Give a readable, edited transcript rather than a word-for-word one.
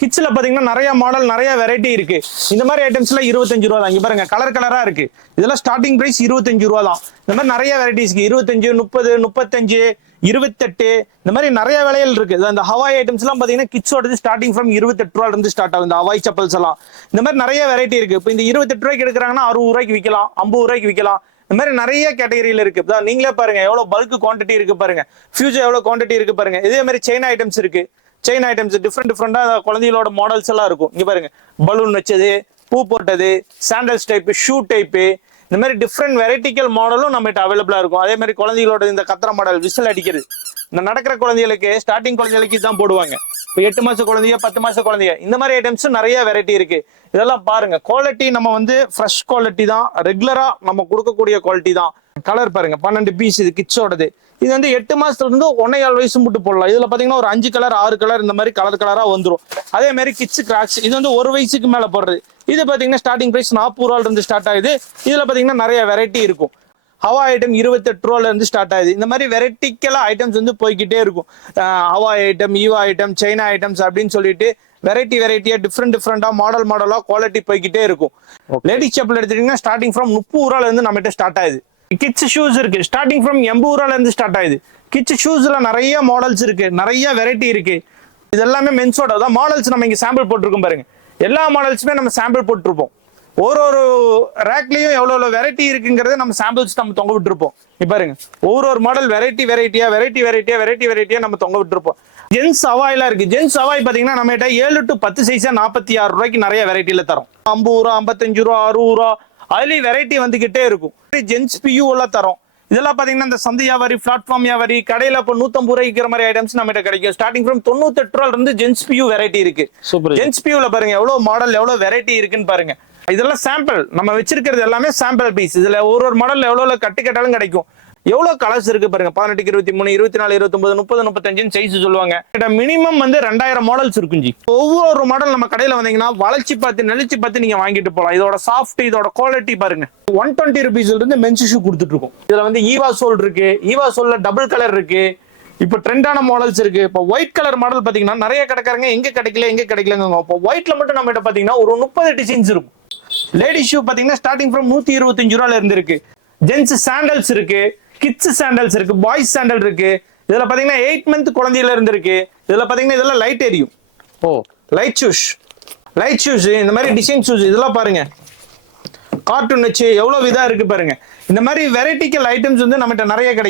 கிட்ஸ்ல பாத்தீங்கன்னா நிறைய மாடல் நிறைய வெரைட்டி இருக்கு. இந்த மாதிரி ஐட்டம்ஸ்ல 25 ரூபா தான். இங்க பாருங்க கலர் கலரா இருக்கு. இதெல்லாம் ஸ்டார்டிங் பிரைஸ் 25 ரூபா தான். இந்த மாதிரி நிறைய வெரைட்டிஸ் இருக்கு. 25, 30, 35, 28 இந்த மாதிரி நிறைய விலைகள் இருக்கு. அந்த ஹவாய் ஐட்டம்ஸ் எல்லாம் பாத்தீங்கன்னா கிட்ஸோட ஸ்டார்டிங் ஃப்ரம் 28 ரூபாயில இருந்து ஸ்டார்ட் ஆகும். இந்த ஹவாய் செப்பல்ஸ் எல்லாம் இந்த மாதிரி நிறைய வெரைட்டி இருக்கு. இப்போ இந்த 28 ரூபாய்க்கு எடுக்கிறாங்கன்னா 60 ரூபாய்க்கு விற்கலாம், 50 ரூபாய்க்கு விற்கலாம். இந்த மாதிரி நிறைய கேட்டகரியில இருக்கு. நீங்களே பாருங்க எவ்வளவு பல்க் குவான்டிட்டி இருக்கு பாருங்க. ஃபியூச்சர் எவ்வளவு குவான்டிட்டி இருக்கு பாருங்க. இதே மாதிரி செயின் ஐட்டம்ஸ் இருக்கு. செயின் ஐட்டம்ஸ் டிஃப்ரெண்டா குழந்தைகளோட மாடல்ஸ் எல்லாம் இருக்கும். இங்க பாருங்க பலூன் வச்சது, பூ போட்டது, சாண்டல்ஸ் டைப், ஷூ டைப், இந்த மாதிரி டிஃப்ரெண்ட் வெரைட்டிக்கல் மாடலும் நம்மகிட்ட அவைலபிளா இருக்கும். அதே மாதிரி குழந்தைகளோட இந்த கத்திர மாடல், விசில் அடிக்கிறது, இந்த நடக்கிற குழந்தைகளுக்கு ஸ்டார்டிங் குழந்தைகளுக்கு தான் போடுவாங்க. இப்போ 8 மாச குழந்தைய, 10 மாச குழந்தைய, இந்த மாதிரி ஐட்டம்ஸ் நிறைய வெரைட்டி இருக்கு. இதெல்லாம் பாருங்க குவாலிட்டி நம்ம ஃப்ரெஷ் குவாலிட்டி தான், ரெகுலரா நம்ம கொடுக்கக்கூடிய குவாலிட்டி தான். கலர் பாருங்க 12 பீஸ் இது கிட்ஸோடது. இது 8 மாசத்துல இருந்து 1.25 வயசு மட்டும் போடலாம். இதுல பாத்தீங்கன்னா ஒரு 5 கலர் 6 கலர் இந்த மாதிரி கலர் கலரா வந்துடும். அதே மாதிரி கிட்ஸ் கிராக்ஸ் இது 1 வயசுக்கு மேல போடுறது. இது பாத்தீங்கன்னா ஸ்டார்டிங் பிரைஸ் 40 ரூபாயில இருந்து ஸ்டார்ட் ஆகுது. இதுல பாத்தீங்கன்னா நிறைய வெரைட்டி இருக்கும். ஹவா ஐட்டம் 28 ரூபாயில இருந்து ஸ்டார்ட் ஆகுது. இந்த மாதிரி வெரைட்டிக்கலா ஐட்டம்ஸ் போய்கிட்டே இருக்கும். ஹவா ஐட்டம், ஈவா ஐட்டம், சைனா ஐட்டம்ஸ் அப்படின்னு சொல்லிட்டு வெரைட்டியா டிஃப்ரெண்டா மாடலா குவாலிட்டி போய்கிட்டே இருக்கும். லேடிஸ் செப்பல் எடுத்துட்டீங்கன்னா ஸ்டார்டிங் ஃப்ரம் 30 ரூபாயில இருந்து நம்மகிட்ட ஸ்டார்ட் ஆகுது. கிட்ஸ் ஷூஸ் இருக்கு ஸ்டார்டிங் ஃப்ரம் 80 ரூபாயில இருந்து ஸ்டார்ட் ஆகுது. கிட்ஸ் ஷூஸ்ல நிறைய மாடல்ஸ் இருக்கு, நிறைய வெரைட்டி இருக்கு. இது எல்லாமே மென்ஸோட தான் மாடல்ஸ். நம்ம இங்க சாம்பிள் போட்டிருக்கோம் பாருங்க. எல்லா மாடல்ஸுமே நம்ம சாம்பிள் போட்டிருப்போம். ஒரு ரேக்லயும் எவ்வளவு வெரைட்டி இருக்குங்கிறத நம்ம சாம்பிள்ஸ் நம்ம தொங்க விட்டுருப்போம். இப்ப பாருங்க ஒரு மாடல் வெரைட்டியா நம்ம தொங்க விட்டுருப்போம். ஜென்ஸ் அவாய்லாம் இருக்கு. ஜென்ஸ் அவாய் பாத்தீங்கன்னா நம்ம 7 to 10 சைஸா 46 ரூபாய்க்கு நிறைய வெரைட்டில தரோம். 50 ரூபா, 55 ரூபா, 60 ரூபா, அதுலயும் வெரைட்டி வந்துகிட்டே இருக்கும். ஜென்ஸ் பியூ எல்லாம் தரோம். இதெல்லாம் பாத்தீங்கன்னா இந்த சந்தை வியாபாரி, பிளாட்ஃபார்ம் வியாபாரி, கடையில இப்போ 150 ரூபாய்க்கு இருக்கிற மாதிரி ஐட்டம்ஸ் நம்ம கிடைக்கும். ஸ்டார்டிங் ஃப்ரம் 98 ரூபாயில இருந்து ஜென்ஸ் பியூ வெரைட்டி இருக்கு. சூப்பர். ஜென்ஸ் பியூல பாருங்க எவ்வளவு மாடல், எவ்வளவு வெரைட்டி இருக்குன்னு பாருங்க. இதெல்லாம் சாம்பிள், நம்ம வச்சிருக்கிறது எல்லாமே சாம்பிள் பீஸ். இதுல ஒரு மாடல் எவ்வளவு கட்டாலும் கிடைக்கும். எவ்வளவு கலர்ஸ் இருக்கு பாருங்க. 18, 23, 24, 29, 30, 35 சைஸ் சொல்லுவாங்க. மினிமம் 2000 மாடல்ஸ் இருக்கும் ஜி. ஒவ்வொரு மாடல் நம்ம கடையில வந்தீங்கன்னா வளைச்சி பார்த்து நெளிச்சு பார்த்து நீங்க வாங்கிட்டு போலாம். இதோட சாஃப்ட், இதோட குவாலிட்டி பாருங்க. 120 ருபீஸ்ல இருந்து மென்ஸ் ஷூ கொடுத்துட்டு இருக்கோம். இதுல ஈவா சோல் இருக்கு. ஈவா சோல்ல டபுள் கலர் இருக்கு. இப்ப ட்ரெண்டான மாடல்ஸ் இருக்கு. இப்போ ஒயிட் கலர் மாடல் பாத்தீங்கன்னா நிறைய கடைக்காரங்க எங்க கிடைக்கலங்க. இப்போ ஒயிட்ல மட்டும் நம்ம கிட்ட பாத்தீங்கன்னா ஒரு 30 டிசைன்ஸ் இருக்கும். லேடிஸ் ஷூ பாத்தீங்கன்னா ஸ்டார்டிங் ஃப்ரம் 125 ரூபாயில இருந்து இருக்கு. ஜென்ஸ் சாண்டல்ஸ் இருக்கு, கிட்ஸ் சாண்டல்ஸ் இருக்கு, பாய்ஸ் சாண்டல் இருக்கு. இதுல பாத்தீங்கன்னா 8 மந்த் குழந்தையில இருந்து இருக்கு. இதுல பாத்தீங்கன்னா இதெல்லாம் லைட் எரியும். லைட் ஷூஸ் இந்த மாதிரி டிசைன் ஷூஸ் இதெல்லாம் பாருங்க. கார்ட்டூன் வச்சு எவ்வளவு விதா இருக்கு பாருங்க. இந்த மாதிரி வெரைட்டிக்கல் ஐட்டம்ஸ் நம்மகிட்ட நிறைய கிடைக்கும்.